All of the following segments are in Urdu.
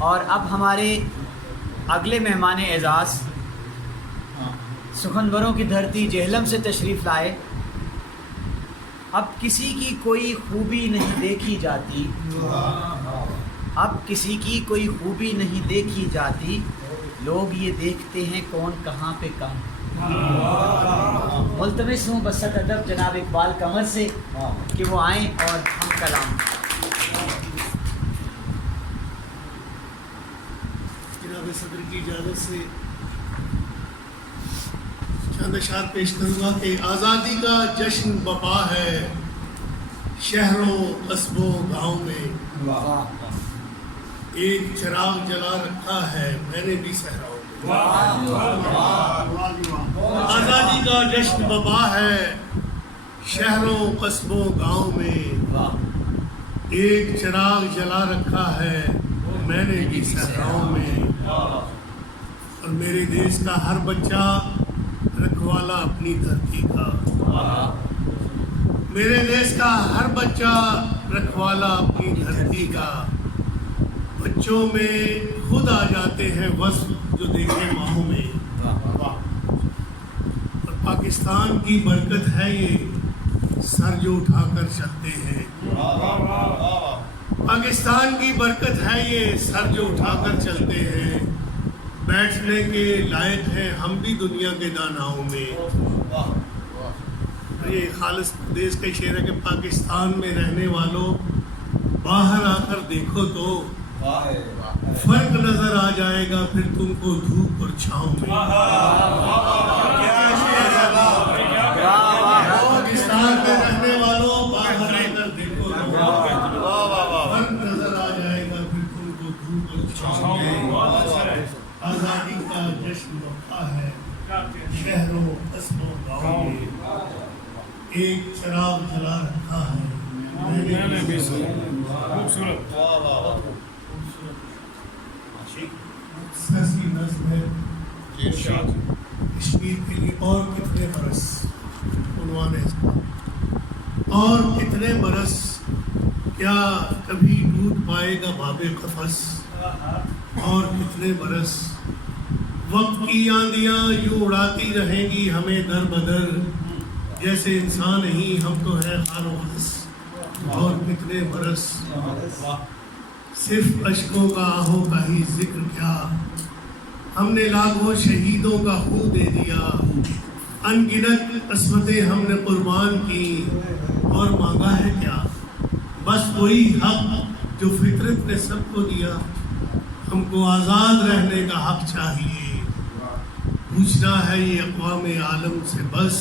اور اب ہمارے اگلے مہمان اعزاز سخنوروں کی دھرتی جہلم سے تشریف لائے. اب کسی کی کوئی خوبی نہیں دیکھی جاتی، اب کسی کی کوئی خوبی نہیں دیکھی جاتی، لوگ یہ دیکھتے ہیں کون کہاں پہ کم. ملتمس ہوں بسط ادب جناب اقبال قمر سے کہ وہ آئیں اور ہم کلام. جناب صدر کی اجازت سے چند اشعار پیش کروں گا کہ آزادی کا جشن بپا ہے شہروں قصبوں گاؤں میں، ایک چراغ جلا رکھا ہے میں نے بھی صحراؤں میں. آزادی کا جشن بپا ہے شہروں قصبوں گاؤں میں، ایک چراغ جلا رکھا ہے میں نے بھی صحراؤں میں. اور میرے دیش کا ہر بچہ رکھوالا اپنی دھرتی کا، میرے دیش کا ہر بچہ رکھوالا اپنی دھرتی کا. بچوں میں خود آ جاتے ہیں وصف جو دیکھے ماہوں میں. اور پاکستان کی برکت ہے یہ سر جو اٹھا کر چلتے ہیں، پاکستان کی برکت ہے یہ سر جو اٹھا کر چلتے ہیں. بیٹھنے کے لائق ہیں ہم بھی دنیا کے داناؤں میں. یہ خالص دیش کا شعر ہے کہ پاکستان میں رہنے والوں باہر آ کر دیکھو تو فرق نظر آ جائے گا پھر تم کو دھوپ اور چھاؤں میں. پاکستان میں رہنے والوں باہر آ کر دیکھو تو فرق نظر آ جائے گا پھر تم کو دھوپ اور چھاؤں میں. آزادی کا جشن بپا ہے شہروں قصبوں گاؤں میں، ایک چراغ جلا رکھا ہے میں نے بھی خوبصورت سرسی نظم ہے کشمیر کے لیے. اور کتنے برس عنوان ہے اس کا، اور کتنے برس کیا کبھی ٹوٹ پائے گا باب قفس. اور کتنے برس وقت کی آندیاں یوں اڑاتی رہیں گی ہمیں در بدر، جیسے انسان نہیں ہم تو ہیں خار و خس. اور کتنے برس صرف اشکوں کا آہوں کا ہی ذکر کیا، ہم نے لاکھوں شہیدوں کا خون دے دیا. ان گنت عصمتیں ہم نے قربان کی اور مانگا ہے کیا، بس وہی حق جو فطرت نے سب کو دیا. ہم کو آزاد رہنے کا حق چاہیے، پوچھنا ہے یہ اقوام عالم سے بس.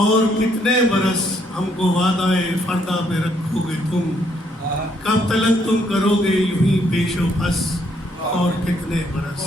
اور کتنے برس ہم کو وعدہ فردا پہ رکھو گے تم، کب تلک تم کرو گے یوں ہی پیش و پس. اور کتنے برس